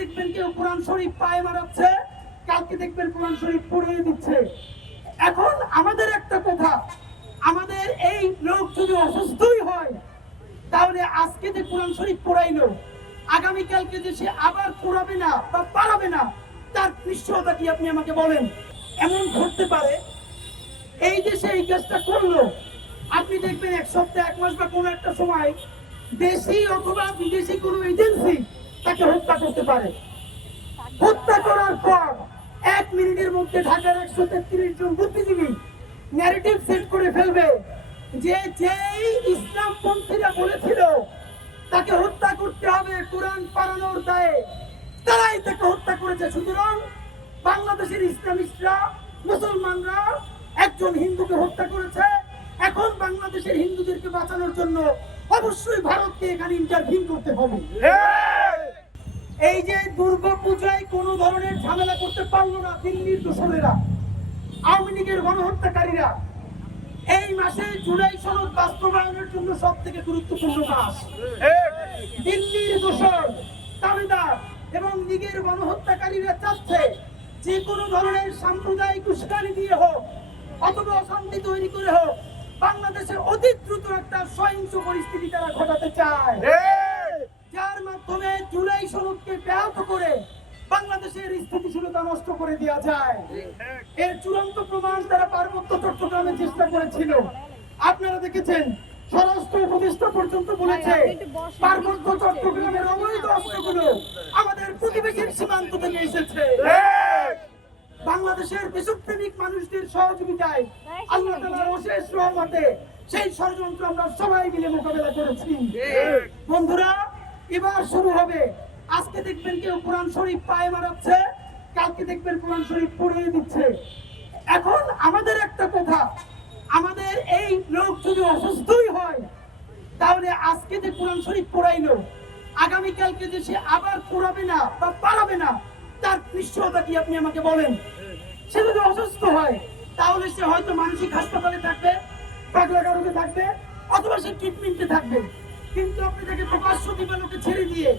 দেখবেন কেউ কোরআন শরীফ পায়ে মারাচ্ছে, কালকে দেখবেন কোরআন শরীফ পড়িয়ে দিচ্ছে। এখন আমাদের একটা কথা, আমাদের এই লোক যদি অসুস্থই হয় তাহলে আজকে যে কোরআন শরীফ পড়াইলো, আগামীকালকে যে সে আবার পড়াবে না বা পারাবে না, তার নিশ্চয়তা কি আপনি আমাকে বলেন? এমন ঘটতে পারে এই যে সে এই কাজটা করলো, আপনি দেখবেন এক সপ্তাহ, এক মাস বা কোনো একটা সময় দেশি অথবা বিদেশি কোনো এজেন্সি তাকে হত্যা করতে পারে। হত্যা করার পর 1 মিনিটের মধ্যে ঢাকার 133 জন বুদ্ধিজীবী ন্যারেটিভ সেট করে ফেলবে যে যেই ইসলামপন্থীরা বলেছিল তাকে হত্যা করতে হবে কোরআন পালানোর দায়ে, তারাই তাকে হত্যা করেছে। সুতরাং বাংলাদেশের ইসলামিস্টরা, মুসলমানরা একজন হিন্দুকে হত্যা করেছে। এখন বাংলাদেশের হিন্দুদেরকে বাঁচানোর জন্য অবশ্যই ভারতকে এখানে ইন্টারভিউ করতে হবে। এই যে দুর্গাপূজায় কোনো ধরনের ঝামেলা করতে পারলো না দিল্লির দোসরেরা, আওয়ামী লীগের গণহত্যাকারীরা, এই মাসে জুলাই সনদ বাস্তবায়নের জন্য সব থেকে গুরুত্বপূর্ণ মাস। দিল্লির দোসর, দাবিদার এবং লীগের গণহত্যাকারীরা চাচ্ছে যে কোনো ধরনের সাম্প্রদায়িক উস্কানি দিয়ে হোক অথবা অশান্তি তৈরি করে হোক বাংলাদেশে অতি দ্রুত একটা সহিংস পরিস্থিতি তারা ঘটাতে চায়, যার মাধ্যমে জুলাই সনদকে ব্যাহত করে বাংলাদেশের স্থিতিশীলতা নষ্ট করে দেওয়া যায়। এর চূড়ান্ত প্রমাণ তারা পার্বত্য চট্টগ্রামে চেষ্টা করেছিল। আপনারা দেখেছেন, স্বরাষ্ট্র উপদেষ্টা পর্যন্ত বলেছে পার্বত্য চট্টগ্রামের অবৈধ অস্ত্রগুলো আমাদের প্রতিবেশীর সীমান্ত থেকে এসেছে। বাংলাদেশের দেশপ্রেমিক মানুষদের সহযোগিতায়, আল্লাহ তাআলার অশেষ রহমতে সেই ষড়যন্ত্র আমরা সবাই মিলে মোকাবেলা করেছি। বন্ধুরা, এবার শুরু হবে। আজকে দেখবেন কেউ কোরআন শরীফ পায়ে মারাচ্ছে, কালকে দেখবেন কোরআন শরীফ পড়িয়ে দিচ্ছে। এখন আমাদের একটা কথা, আমাদের এই লোক যদি অসুস্থই হয় তাহলে আজকে যে কোরআন শরীফ পড়াইলো, আগামীকালকে যে সে আবার পড়াবে না বা পারাবে না, তার নিশ্চয়তা কি আপনি আমাকে বলেন? সে যদি অসুস্থ হয় তাহলে সে হয়তো মানসিক হাসপাতালে থাকবে, পাগলাগারদে থাকবে, অথবা সে ট্রিটমেন্টে থাকবে। কিন্তু আপনি তাকে প্রকাশ্য দিবালোকে ছেড়ে দিয়ে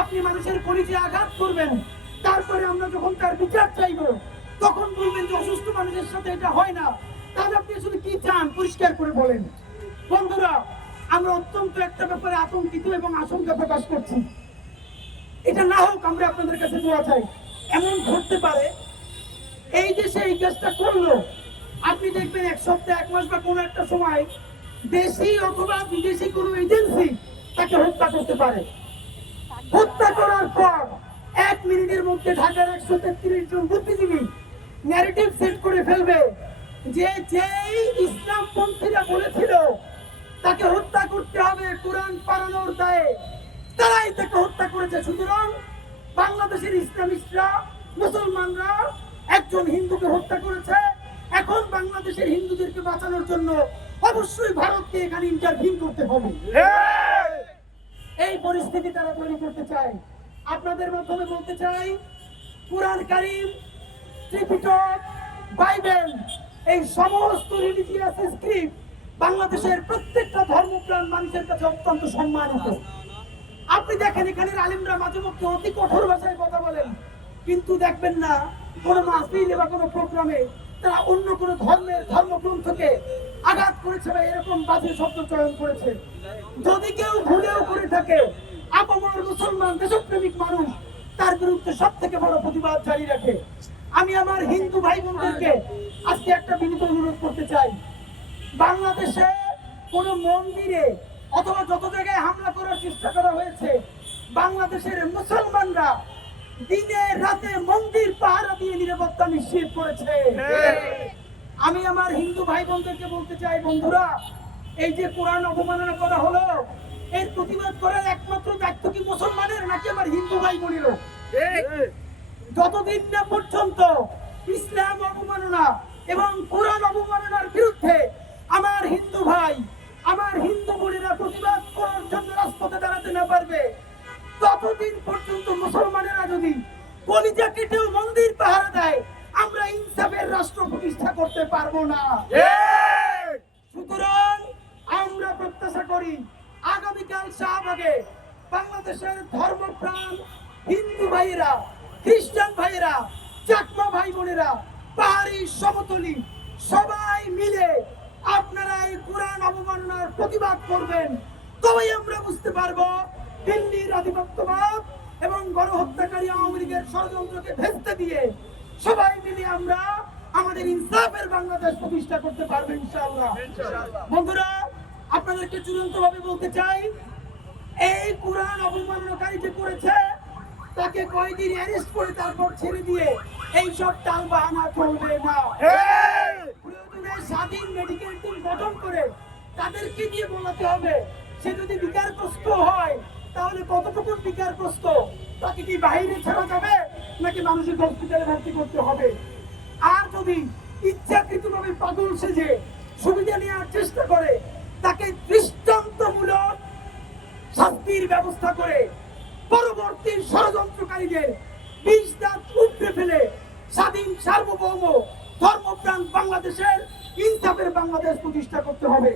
আপনি মানুষের কলিজে আঘাত করবেন, তারপরে আমরা যখন তার বিচার চাইবো তখন বলবেন যে অসুস্থ মানুষের সাথে এটা হয় না। তাহলে আপনি আসলে কি চান পরিষ্কার করে বলেন। বন্ধুরা, আমরা অত্যন্ত একটা ব্যাপারে আতঙ্কিত এবং আশঙ্কা প্রকাশ করছি। এটা না হোক, আমরা আপনাদের কাছে দোয়া চাই। এমন ঘটতে পারে এই যে সে এই কাজটা করলো, আপনি দেখবেন এক সপ্তাহ, এক মাস বা কোনো একটা সময় দেশি অথবা বিদেশি কোনো এজেন্সি তাকে হত্যা করতে পারে। হত্যা করার পর 1 মিনিটের মধ্যে ঢাকার 133 জন বুদ্ধিজীবী ন্যারেটিভ সেট করে ফেলবে যে যেই ইসলামপন্থীরা বলেছিল তাকে হত্যা করতে হবে কোরআন পালানোর দায়ে, তারাই তাকে হত্যা করেছে। সুতরাং বাংলাদেশের ইসলামিস্টরা, মুসলমানরা একজন হিন্দুকে হত্যা করেছে। এখন বাংলাদেশের হিন্দুদেরকে বাঁচানোর জন্য অবশ্যই ভারতকে এখানে ইন্টারভিউ করতে হবে। এই পরিস্থিতি তারা তৈরি করতে চায়। আপনাদের মাধ্যমে বলতে চাই, কুরআন কারীম, ত্রিপিটক, বাইবেল, এই সমস্ত রিলিজিয়াস স্ক্রিপ্ট বাংলাদেশের প্রত্যেকটা ধর্মপ্রাণ মানুষের কাছে অত্যন্ত সম্মানিত। আপনি দেখেন এখানের আলেমরা মাঝে মধ্যে অতি কঠোর ভাষায় কথা বলেন, কিন্তু দেখবেন না কোনো মাহফিলে বা কোনো প্রোগ্রামে তারা অন্য কোনো ধর্মের ধর্মগ্রন্থকে আঘাত করেছে বা এরকম বাজে শব্দ চয়ন করেছে। যদি কেউ ভুলেও করে থাকে, আপামর মুসলমান দেশপ্রেমিক মানুষ তার বিরুদ্ধে সব থেকে বড় প্রতিবাদ জারি রাখে। আমি আমার হিন্দু ভাই বোনদেরকে আজকে একটা বিনীত অনুরোধ করতে চাই, বাংলাদেশে কোন মন্দিরে অথবা যত জায়গায় হামলা করার চেষ্টা করা হয়েছে, বাংলাদেশের মুসলমানরা দিনে রাতে মন্দির পাহারা দিয়ে নিরাপত্তা নিশ্চিত করেছে। আমি আমার হিন্দু ভাই বোনদেরকে বলতে চাই, বন্ধুরা, এই যে কোরআন অবমাননা করা হলো, এর প্রতিবাদ করার একমাত্র দায়িত্ব কি মুসলমানের নাকি আমার হিন্দু ভাই বোনেরও? যতদিন না পর্যন্ত ইসলাম অবমাননা এবং কোরআন অবমাননার বিরুদ্ধে আমার হিন্দু ভাই, আমার হিন্দু বোনেরা প্রতিবাদ করার জন্য রাজপথে দাঁড়াতে না পারবে, ততদিন পর্যন্ত মুসলমানেরা যদি কলিজা কেটেও মন্দির পাহারা দেয়, আমরা ইনসাফের রাষ্ট্র প্রতিষ্ঠা করতে পারবো না। সুতরাং আমরা প্রত্যাশা করি আগামীকাল শাহবাগে বাংলাদেশের ধর্মপ্রাণ হিন্দু ভাই ভাইয়েরা, খ্রিস্টান ভাইয়েরা, চাকমা ভাই বোনেরা, পাহাড়ি সমতলি সবাই মিলে আপনারা এই কোরআন অবমাননার প্রতিবাদ করবেন। তবেই আমরা বুঝতে পারবো দিল্লির আধিপত্যবাদ এবং গণহত্যাকারী আওয়ামী লীগের ষড়যন্ত্রকে ভেস্তে দিয়ে সবাই মিলে আমরা আমাদের ইনসাফের বাংলাদেশ প্রতিষ্ঠা করতে পারবো ইনশাআল্লাহ। বন্ধুরা, আপনাদেরকে চূড়ান্ত ভাবে বলতে চাই, এই কোরআন অবমাননাকারী যে করেছে তাকে কয়েকদিন অ্যারেস্ট করে তারপর ছেড়ে দিয়ে এইসব টাল বাহানা চলবে না। প্রয়োজনে স্বাধীন মেডিকেল টিম গঠন করে তাদেরকে দিয়ে বলাতে হবে, সে যদি বিকারগ্রস্ত হয় তাহলে কতটুকু বিকারগ্রস্ত, তাকে কি বাইরে ছাড়া যাবে নাকি মানসিক হসপিটালে ভর্তি করতে হবে? আর যদি ইচ্ছাকৃতভাবে পাগল সেজে সুবিধা নেওয়ার চেষ্টা করে তাকে দৃষ্টান্তমূলক শাস্তির ব্যবস্থা করে পরবর্তী ষড়যন্ত্রকারীদের বিষ দাঁত উপড়ে ফেলে স্বাধীন সার্বভৌম ধর্মপ্রাণ বাংলাদেশের ইনসাফের বাংলাদেশ প্রতিষ্ঠা করতে হবে।